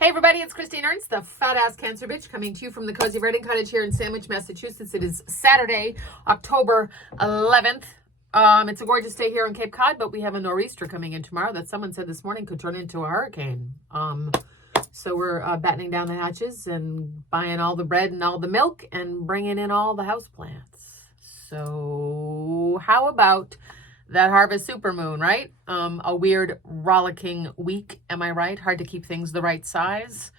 Hey everybody, it's Christine Ernst, the fat ass cancer bitch, coming to you from the Cozy Writing Cottage here in Sandwich, Massachusetts. It is Saturday, October 11th. It's a gorgeous day here on Cape Cod, but we have a nor'easter coming in tomorrow that someone said this morning could turn into a hurricane. So we're battening down the hatches and buying all the bread and all the milk and bringing in all the houseplants. So how about that harvest supermoon, right? A weird rollicking week, am I right? Hard to keep things the right size.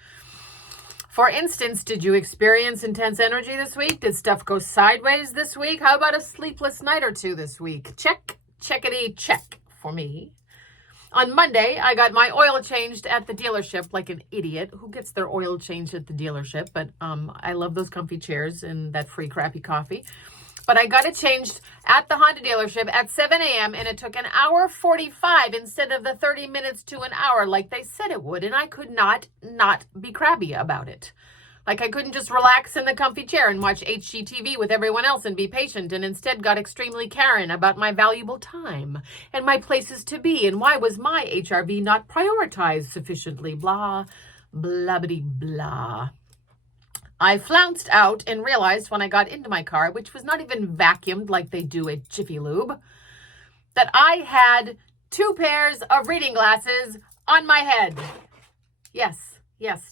For instance, did you experience intense energy this week? Did stuff go sideways this week? How about a sleepless night or two this week? Check, checkity, check for me. On Monday, I got my oil changed at the dealership like an idiot. Who gets their oil changed at the dealership? But I love those comfy chairs and that free crappy coffee. But I got it changed at the Honda dealership at 7 a.m. and it took an hour 45 instead of the 30 minutes to an hour like they said it would. And I could not be crabby about it. Like I couldn't just relax in the comfy chair and watch HGTV with everyone else and be patient, and instead got extremely Karen about my valuable time and my places to be and why was my HRV not prioritized sufficiently, blah, blah, blah, blah. I flounced out and realized when I got into my car, which was not even vacuumed like they do at Jiffy Lube, that I had 2 pairs of reading glasses on my head. Yes,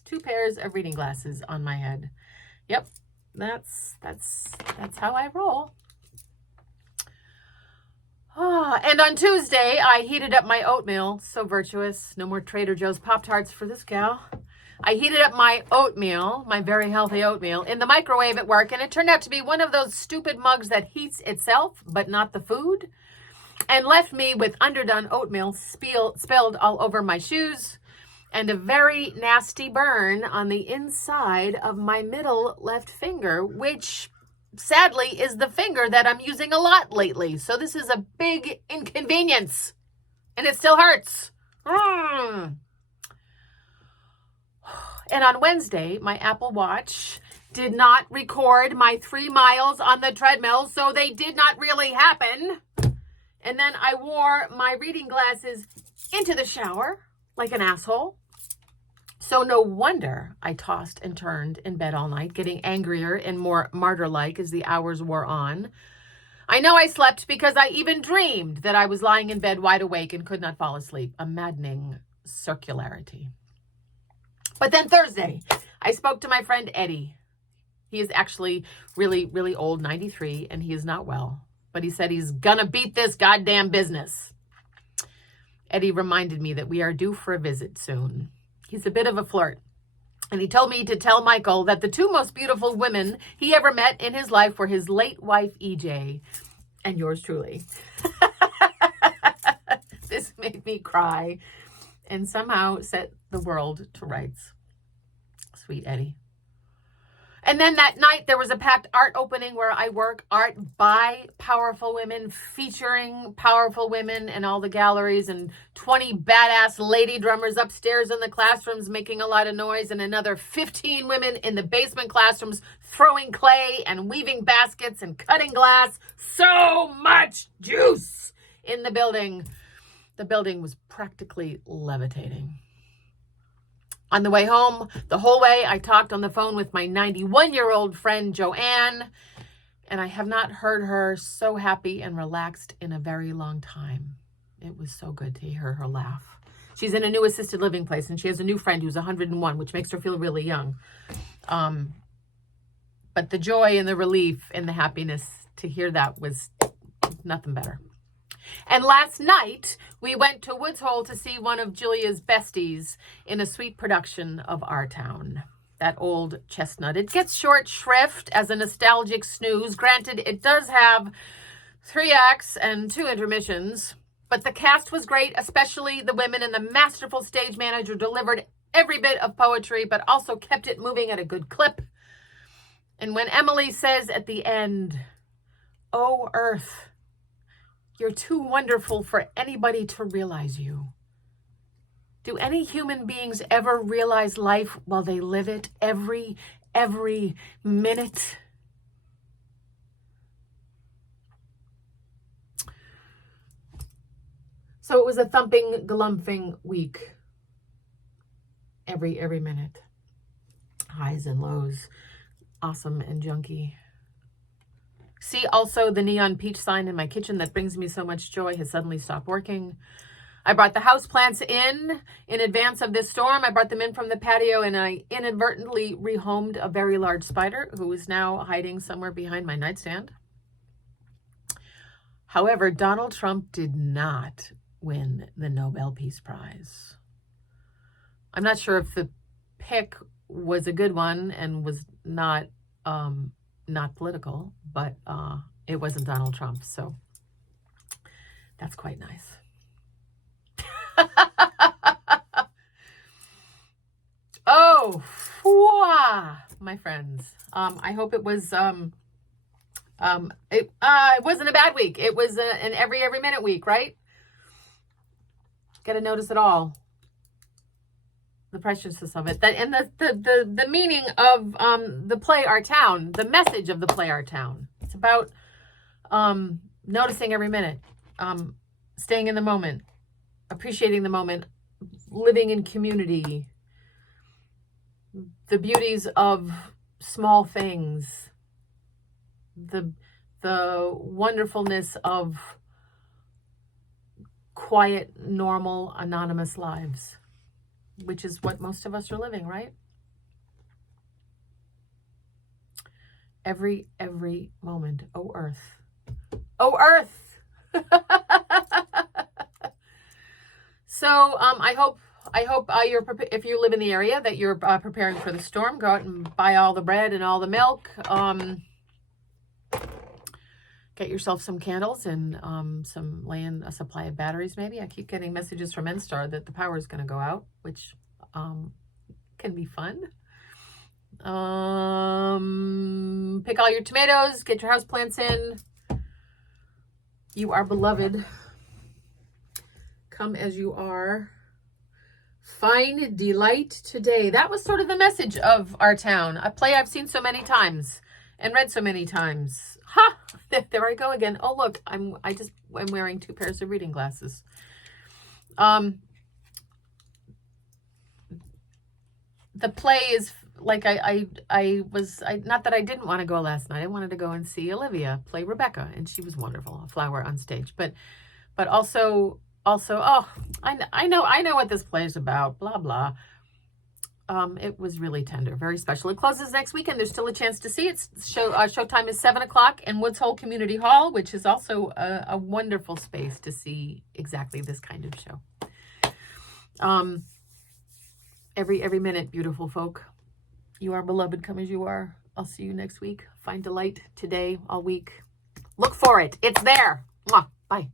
2 pairs of reading glasses on my head. Yep, that's how I roll. And on Tuesday, I heated up my oatmeal. So virtuous. No more Trader Joe's Pop-Tarts for this gal. I heated up my oatmeal, my very healthy oatmeal, in the microwave at work, and it turned out to be one of those stupid mugs that heats itself, but not the food, and left me with underdone oatmeal spilled all over my shoes, and a very nasty burn on the inside of my middle left finger, which sadly is the finger that I'm using a lot lately. So this is a big inconvenience, and it still hurts. And on Wednesday, my Apple Watch did not record my 3 miles on the treadmill, so they did not really happen. And then I wore my reading glasses into the shower like an asshole. So no wonder I tossed and turned in bed all night, getting angrier and more martyr-like as the hours wore on. I know I slept because I even dreamed that I was lying in bed wide awake and could not fall asleep. A maddening circularity. But then Thursday, I spoke to my friend Eddie. He is actually really, really old, 93, and he is not well. But he said he's gonna beat this goddamn business. Eddie reminded me that we are due for a visit soon. He's a bit of a flirt. And he told me to tell Michael that the 2 most beautiful women he ever met in his life were his late wife, EJ, and yours truly. This made me cry and somehow set the world to rights. Sweet Eddie. And then that night there was a packed art opening where I work, art by powerful women, featuring powerful women in all the galleries, and 20 badass lady drummers upstairs in the classrooms making a lot of noise, and another 15 women in the basement classrooms throwing clay and weaving baskets and cutting glass. So much juice in the building. The building was practically levitating. On the way home, the whole way, I talked on the phone with my 91-year-old friend, Joanne, and I have not heard her so happy and relaxed in a very long time. It was so good to hear her laugh. She's in a new assisted living place, and she has a new friend who's 101, which makes her feel really young. But the joy and the relief and the happiness to hear that was nothing better. And last night, we went to Woods Hole to see one of Julia's besties in a sweet production of Our Town. That old chestnut. It gets short shrift as a nostalgic snooze. Granted, it does have 3 acts and 2 intermissions, but the cast was great, especially the women, and the masterful stage manager delivered every bit of poetry, but also kept it moving at a good clip. And when Emily says at the end, "Oh, Earth, you're too wonderful for anybody to realize you." Do any human beings ever realize life while they live it every minute? So it was a thumping, galumphing week. every minute. Highs and lows, awesome and junky. See, also the neon peach sign in my kitchen that brings me so much joy has suddenly stopped working. I brought the houseplants in advance of this storm. I brought them in from the patio, and I inadvertently rehomed a very large spider who is now hiding somewhere behind my nightstand. However, Donald Trump did not win the Nobel Peace Prize. I'm not sure if the pick was a good one and was not political, but it wasn't Donald Trump, so that's quite nice. Oh, my friends. I hope it was it wasn't a bad week. It was an every minute week, right? Got to notice it all. The preciousness of it. That and the meaning of the Play Our Town, the message of the Play Our Town. It's about noticing every minute, staying in the moment, appreciating the moment, living in community, the beauties of small things, the wonderfulness of quiet, normal, anonymous lives, which is what most of us are living, right? Every moment. Oh, Earth. Oh, Earth. So I hope if you live in the area that you're preparing for the storm. Go out and buy all the bread and all the milk. Get yourself some candles and lay in a supply of batteries. Maybe I keep getting messages from NSTAR that the power is going to go out, which can be fun. Pick all your tomatoes. Get your houseplants in. You are beloved. Come as you are. Find delight today. That was sort of the message of our town. A play I've seen so many times and read so many times. Ha! There I go again. Oh, look, I'm wearing 2 pairs of reading glasses. The play is like not that I didn't want to go last night. I wanted to go and see Olivia play Rebecca, and she was wonderful, a flower on stage. But also, oh, I know what this play is about. Blah blah. It was really tender, very special. It closes next weekend. There's still a chance to see it. Showtime is 7:00 in Woods Hole Community Hall, which is also a wonderful space to see exactly this kind of show. Every minute, beautiful folk. You are beloved. Come as you are. I'll see you next week. Find delight today, all week. Look for it. It's there. Mwah. Bye.